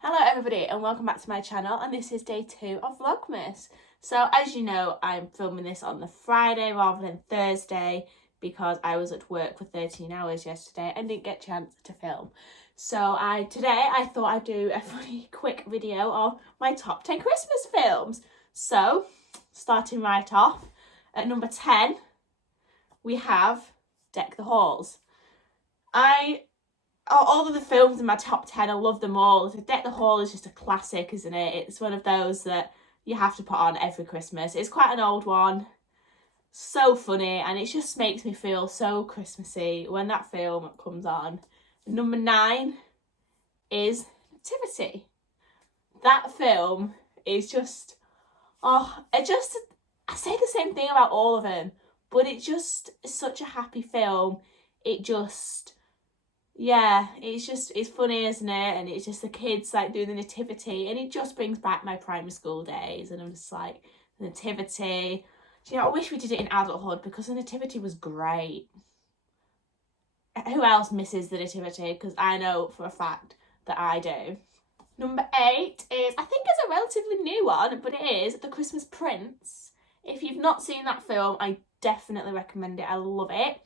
Hello everybody and welcome back to my channel, and this is day 2 of Vlogmas. So as you know, I'm filming this on the Friday rather than Thursday because I was at work for 13 hours yesterday and didn't get a chance to film. So today I thought I'd do a funny quick video of my top 10 Christmas films. So starting right off, at number 10 we have Deck the Halls. All of the films in my top 10, I love them all. Deck the Hall is just a classic, isn't it? It's one of those that you have to put on every Christmas. It's quite an old one. So funny, and it just makes me feel so Christmassy when that film comes on. Number 9 is Nativity. That film is just... I say the same thing about all of them, but it just is such a happy film. It's funny, isn't it? And it's just the kids like doing the nativity, and it just brings back my primary school days. And I'm just like, the nativity. Do you know, I wish we did it in adulthood because the nativity was great. Who else misses the nativity? Because I know for a fact that I do. Number 8 is, I think it's a relatively new one, but it is The Christmas Prince. If you've not seen that film, I definitely recommend it. I love it.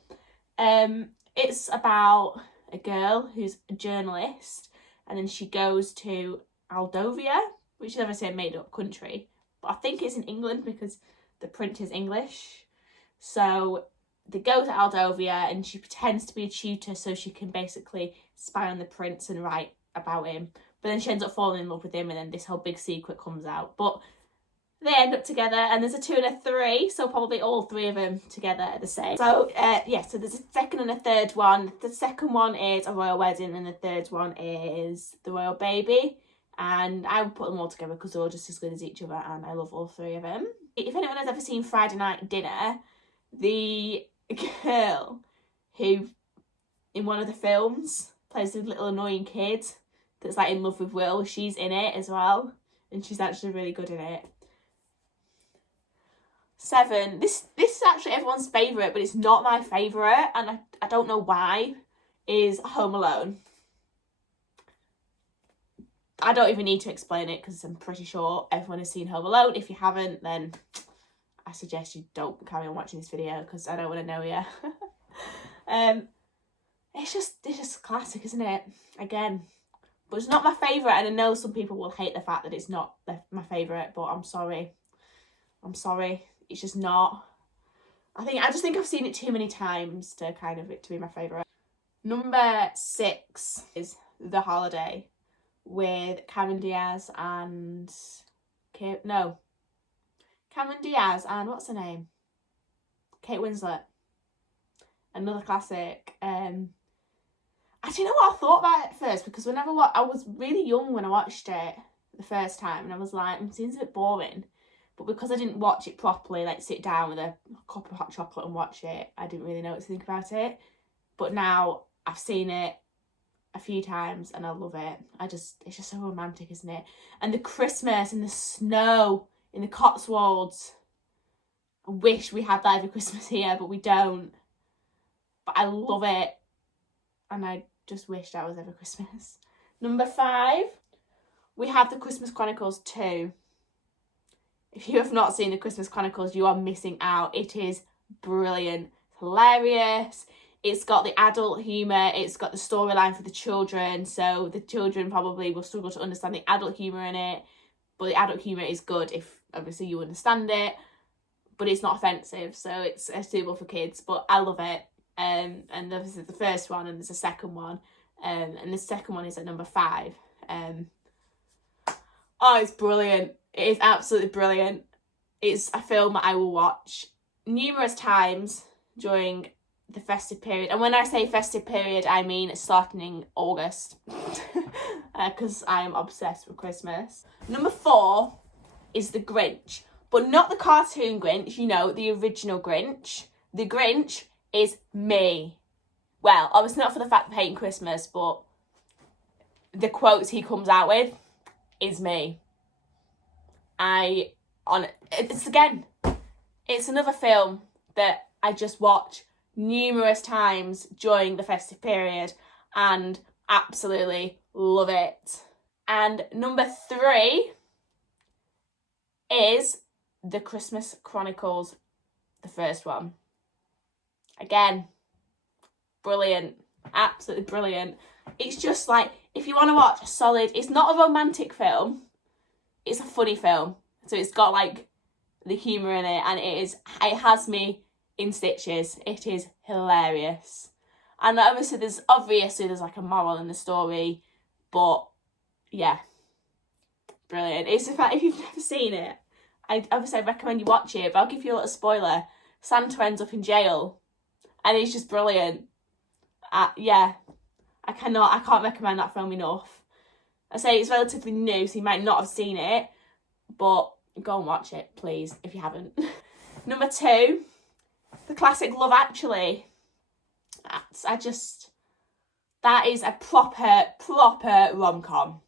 It's about a girl who's a journalist, and then she goes to Aldovia, which is obviously a made up country, but I think it's in England because the print is English. So they go to Aldovia and she pretends to be a tutor so she can basically spy on the prince and write about him, but then she ends up falling in love with him, and then this whole big secret comes out. But they end up together, and there's a 2 and a 3, so probably all 3 of them together are the same. So so there's a second and a third one. The second one is A Royal Wedding, and the third one is The Royal Baby. And I would put them all together because they're all just as good as each other, and I love all 3 of them. If anyone has ever seen Friday Night Dinner, the girl who, in one of the films, plays the little annoying kid that's like in love with Will, she's in it as well, and she's actually really good in it. 7. This is actually everyone's favourite, but it's not my favourite, and I don't know why, is Home Alone. I don't even need to explain it because I'm pretty sure everyone has seen Home Alone. If you haven't, then I suggest you don't carry on watching this video because I don't want to know you. It's just classic, isn't it? Again. But it's not my favourite, and I know some people will hate the fact that it's not my favourite, but I'm sorry. It's just not. I just think I've seen it too many times to kind of it to be my favourite. Number 6 is The Holiday with Cameron Diaz and Cameron Diaz and what's her name? Kate Winslet. Another classic. I don't know what I thought about it at first, because I was really young when I watched it the first time, and I was like, it seems a bit boring. But because I didn't watch it properly, like sit down with a cup of hot chocolate and watch it, I didn't really know what to think about it. But now I've seen it a few times and I love it. It's just so romantic, isn't it? And the Christmas and the snow in the Cotswolds. I wish we had that every Christmas here, but we don't. But I love it. And I just wish that was every Christmas. Number 5, we have The Christmas Chronicles 2. If you have not seen The Christmas Chronicles, you are missing out. It is brilliant. It's hilarious. It's got the adult humour. It's got the storyline for the children. So the children probably will struggle to understand the adult humour in it. But the adult humour is good if, obviously, you understand it. But it's not offensive. So it's suitable for kids. But I love it. And this is the first one, and there's a second one. And the second one is at number 5. It's brilliant. It is absolutely brilliant. It's a film that I will watch numerous times during the festive period. And when I say festive period, I mean starting in August. Because I am obsessed with Christmas. Number 4 is The Grinch. But not the cartoon Grinch, you know, the original Grinch. The Grinch is me. Well, obviously not for the fact of hating Christmas, but the quotes he comes out with is me. It's another film that I just watch numerous times during the festive period and absolutely love it. And number 3 is the Christmas Chronicles, the first one. Again, brilliant, absolutely brilliant. It's just like, if you want to watch a solid, it's not a romantic film, it's a funny film. So it's got like the humour in it, and it has me in stitches. It is hilarious. And obviously there's like a moral in the story, but yeah, brilliant. It's in fact, if you've never seen it, I recommend you watch it, but I'll give you a little spoiler. Santa ends up in jail, and it's just brilliant. Yeah, I can't recommend that film enough. I say it's relatively new, so you might not have seen it, but go and watch it, please, if you haven't. Number 2, the classic Love Actually. That is a proper rom-com.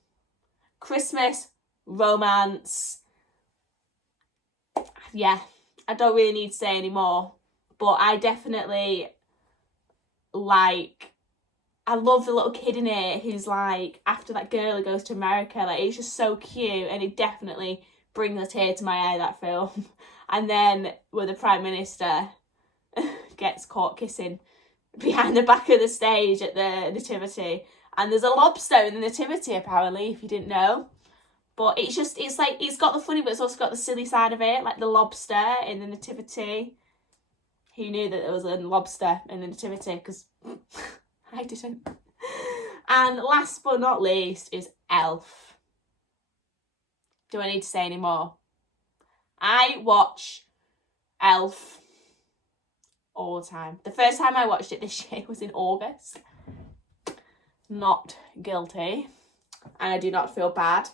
Christmas, romance. Yeah, I don't really need to say any more, but I definitely I love the little kid in it who's like, after that girl who goes to America, like, it's just so cute, and it definitely brings a tear to my eye, that film. And then where the Prime Minister gets caught kissing behind the back of the stage at the nativity, and there's a lobster in the nativity, apparently, if you didn't know. But it's like, it's got the funny, but it's also got the silly side of it, like the lobster in the nativity. Who knew that there was a lobster in the nativity? Because I didn't. And last but not least is Elf. Do I need to say any more? I watch Elf all the time. The first time I watched it this year was in August. Not guilty. And I do not feel bad.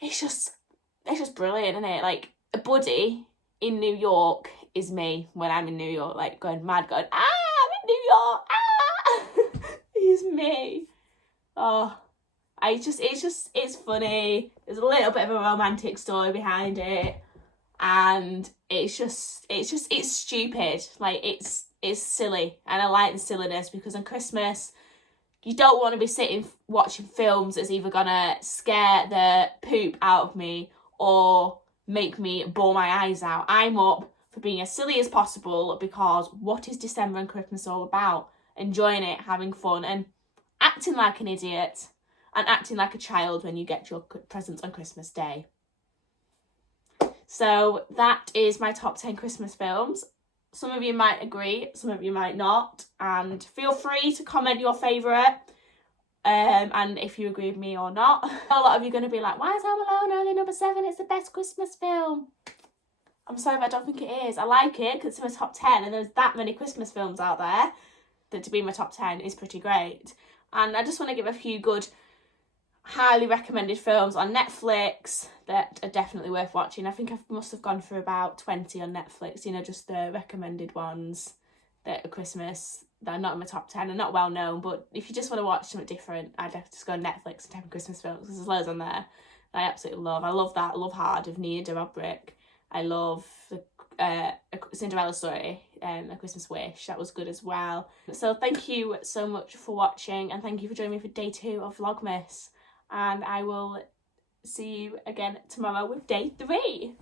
It's just brilliant, isn't it? Like, a buddy in New York is me when I'm in New York, like going mad, going, I'm in New York, he's me. Oh, it's funny. There's a little bit of a romantic story behind it, and it's stupid. Like, it's silly, and I like the silliness, because on Christmas you don't want to be sitting watching films that's either gonna scare the poop out of me or make me bawl my eyes out. I'm up for being as silly as possible, because what is December and Christmas all about? Enjoying it, having fun, and acting like an idiot, and acting like a child when you get your presents on Christmas Day. So that is my top 10 Christmas films. Some of you might agree, some of you might not, and feel free to comment your favourite, and if you agree with me or not. A lot of you are going to be like, why is Home Alone only number 7? It's the best Christmas film. I'm sorry, but I don't think it is. I like it because it's in my top 10, and there's that many Christmas films out there that to be in my top 10 is pretty great. And I just want to give a few good, highly recommended films on Netflix that are definitely worth watching. I think I must have gone through about 20 on Netflix, you know, just the recommended ones that are Christmas, that are not in my top 10 and not well known. But if you just want to watch something different, I'd have to just go on Netflix and type in Christmas films, because there's loads on there that I absolutely love. I love that. I love Hard of Nia Dobrik. I love the A Cinderella Story and A Christmas Wish. That was good as well. So thank you so much for watching, and thank you for joining me for day 2 of Vlogmas. And I will see you again tomorrow with day 3.